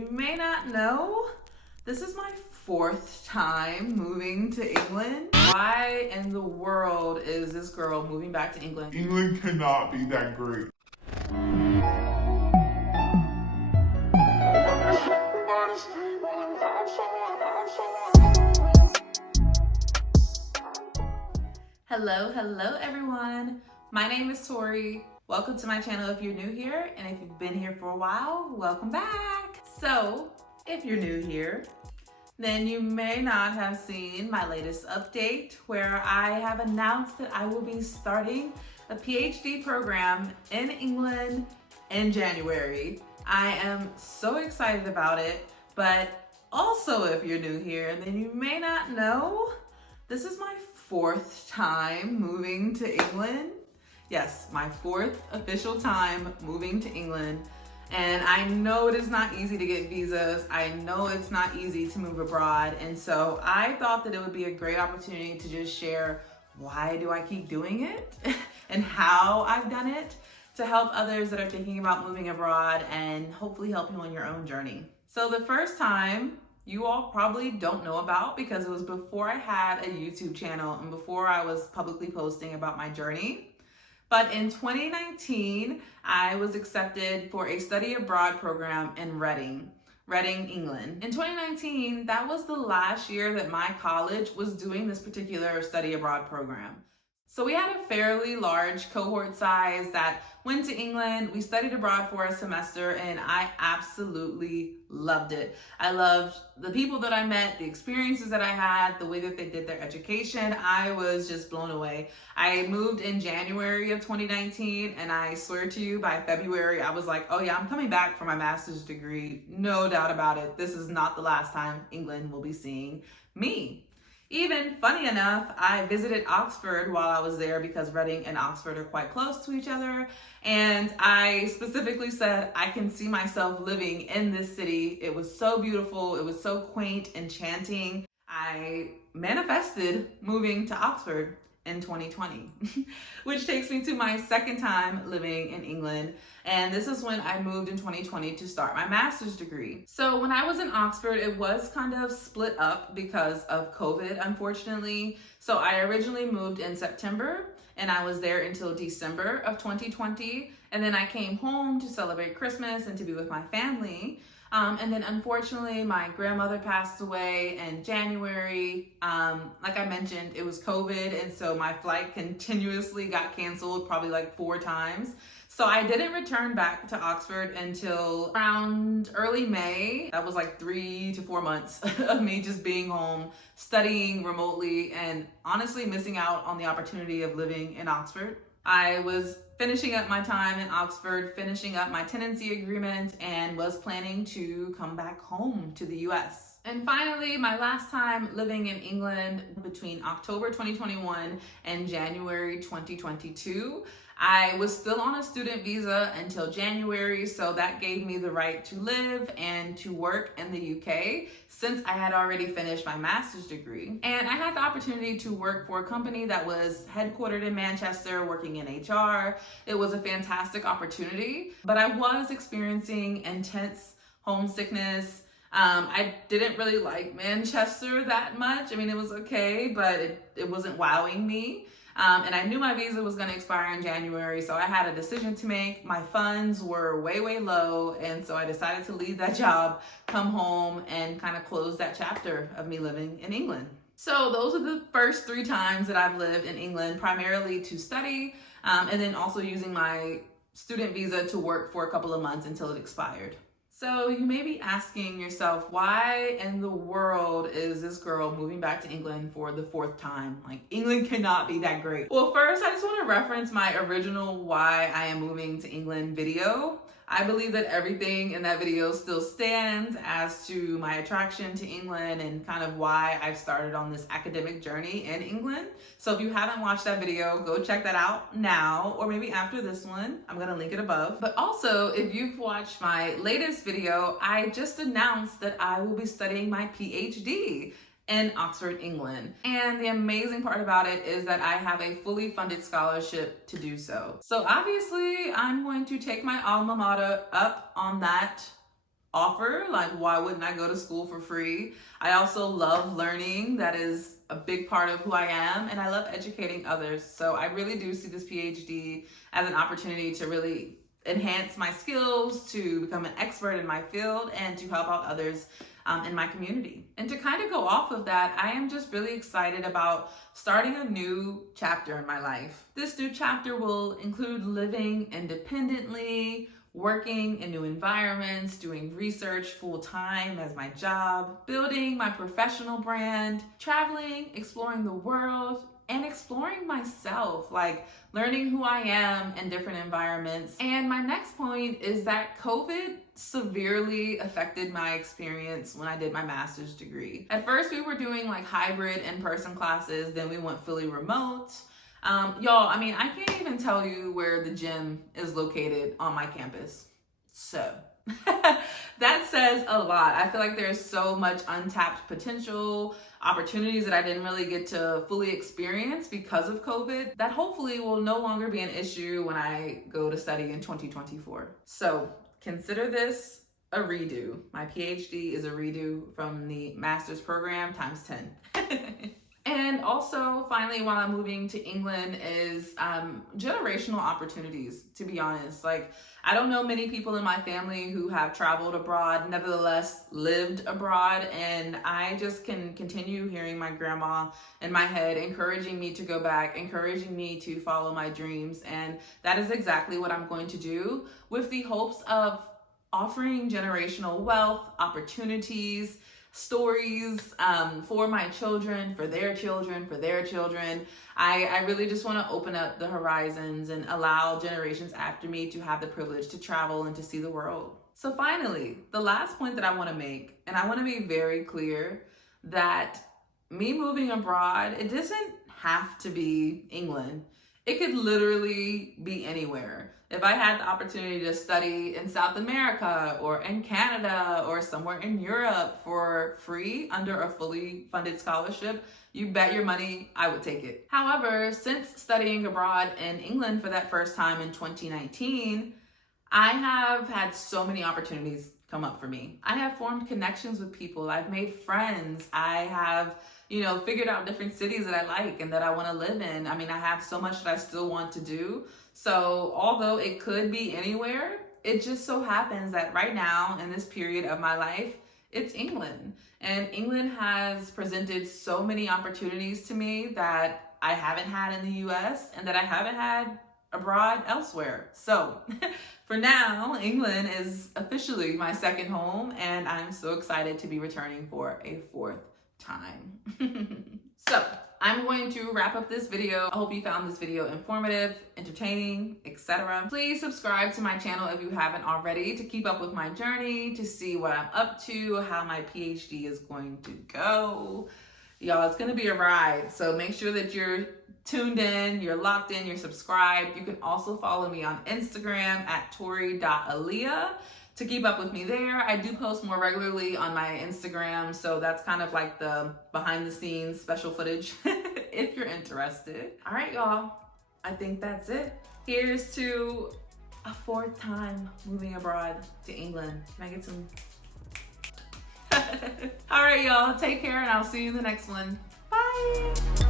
You may not know, this is my fourth time moving to England. Why in the world is this girl moving back to England? England cannot be that great. Hello everyone. My name is Tori. Welcome to my channel if you're new here, and if you've been here for a while, welcome back. So, if you're new here, then you may not have seen my latest update where I have announced that I will be starting a PhD program in England in January. I am so excited about it, but also if you're new here, then you may not know, this is my fourth time moving to England. Yes, my fourth official time moving to England. And I know it is not easy to get visas. I know it's not easy to move abroad. And so I thought that it would be a great opportunity to just share why do I keep doing it and how I've done it to help others that are thinking about moving abroad and hopefully help you on your own journey. So the first time you all probably don't know about because it was before I had a YouTube channel and before I was publicly posting about my journey. But in 2019, I was accepted for a study abroad program in Reading, England. In 2019, that was the last year that my college was doing this particular study abroad program. So we had a fairly large cohort size that went to England. We studied abroad for a semester and I absolutely loved it. I loved the people that I met, the experiences that I had, the way that they did their education. I was just blown away. I moved in January of 2019 and I swear to you by February, I was like, oh yeah, I'm coming back for my master's degree. No doubt about it. This is not the last time England will be seeing me. Even funny enough, I visited Oxford while I was there because Reading and Oxford are quite close to each other. And I specifically said, I can see myself living in this city. It was so beautiful. It was so quaint, enchanting. I manifested moving to Oxford in 2020, which takes me to my second time living in England. And this is when I moved in 2020 to start my master's degree. So when I was in Oxford, it was kind of split up because of COVID, unfortunately. So I originally moved in September and I was there until December of 2020. And then I came home to celebrate Christmas and to be with my family. And then unfortunately, my grandmother passed away in January. Like I mentioned, it was COVID. And so my flight continuously got canceled probably like 4 times. So I didn't return back to Oxford until around early May. That was like 3 to 4 months of me just being home, studying remotely, and honestly missing out on the opportunity of living in Oxford. I was finishing up my time in Oxford, finishing up my tenancy agreement, and was planning to come back home to the US. And finally, my last time living in England between October 2021 and January 2022, I was still on a student visa until January, so that gave me the right to live and to work in the UK since I had already finished my master's degree. And I had the opportunity to work for a company that was headquartered in Manchester, working in HR. It was a fantastic opportunity, but I was experiencing intense homesickness. I didn't really like Manchester that much. I mean, it was okay, but it wasn't wowing me. And I knew my visa was going to expire in January, so I had a decision to make. My funds were way low, and so I decided to leave that job, come home, and kind of close that chapter of me living in England. So those are the first 3 times that I've lived in England, primarily to study, and then also using my student visa to work for a couple of months until it expired. So you may be asking yourself, why in the world is this girl moving back to England for the 4th time? Like, England cannot be that great. Well, first, I just want to reference my original Why I Am Moving to England video. I believe that everything in that video still stands as to my attraction to England and kind of why I've started on this academic journey in England. So if you haven't watched that video, go check that out now, or maybe after this one. I'm gonna link it above. But also, if you've watched my latest video, I just announced that I will be studying my PhD in Oxford, England. And the amazing part about it is that I have a fully funded scholarship to do so. So obviously I'm going to take my alma mater up on that offer. Like, why wouldn't I go to school for free? I also love learning. That is a big part of who I am, and I love educating others. So I really do see this PhD as an opportunity to really enhance my skills, to become an expert in my field, and to help out others in my community. And to kind of go off of that, I am just really excited about starting a new chapter in my life. This new chapter will include living independently, working in new environments, doing research full-time as my job, building my professional brand, traveling, exploring the world, and exploring myself, like learning who I am in different environments. And my next point is that COVID severely affected my experience when I did my master's degree. At first, we were doing like hybrid in-person classes, then we went fully remote. Y'all, I mean, I can't even tell you where the gym is located on my campus. So that says a lot. I feel like there's so much untapped potential, opportunities that I didn't really get to fully experience because of COVID, that hopefully will no longer be an issue when I go to study in 2024. So consider this a redo. My PhD is a redo from the master's program times 10. And also, finally, while I'm moving to England is generational opportunities, to be honest. Like, I don't know many people in my family who have traveled abroad, nevertheless lived abroad, and I just can continue hearing my grandma in my head encouraging me to go back, encouraging me to follow my dreams, and that is exactly what I'm going to do, with the hopes of offering generational wealth, opportunities, stories for my children, for their children, for their children. I really just want to open up the horizons and allow generations after me to have the privilege to travel and to see the world. So finally, the last point that I want to make, and I want to be very clear that me moving abroad, it doesn't have to be England. It could literally be anywhere. If I had the opportunity to study in South America or in Canada or somewhere in Europe for free under a fully funded scholarship, you bet your money I would take it. However, since studying abroad in England for that first time in 2019, I have had so many opportunities come up for me. I have formed connections with people. I've made friends. I have figured out different cities that I like and that I want to live in. I mean, I have so much that I still want to do. So although it could be anywhere, it just so happens that right now in this period of my life, it's England. And England has presented so many opportunities to me that I haven't had in the US and that I haven't had abroad elsewhere. So for now, England is officially my second home, and I'm so excited to be returning for a fourth time. So I'm going to wrap up this video. I hope you found this video informative, entertaining, etc. Please subscribe to my channel if you haven't already to keep up with my journey, to see what I'm up to, how my PhD is going to go. Y'all, it's gonna be a ride. So make sure that you're tuned in, you're locked in, you're subscribed. You can also follow me on Instagram at tori.aaliyah to keep up with me there. I do post more regularly on my Instagram, so that's kind of like the behind the scenes special footage if you're interested. All right, y'all, I think that's it. Here's to a fourth time moving abroad to England. Can I get some? All right, y'all, take care, and I'll see you in the next one. Bye.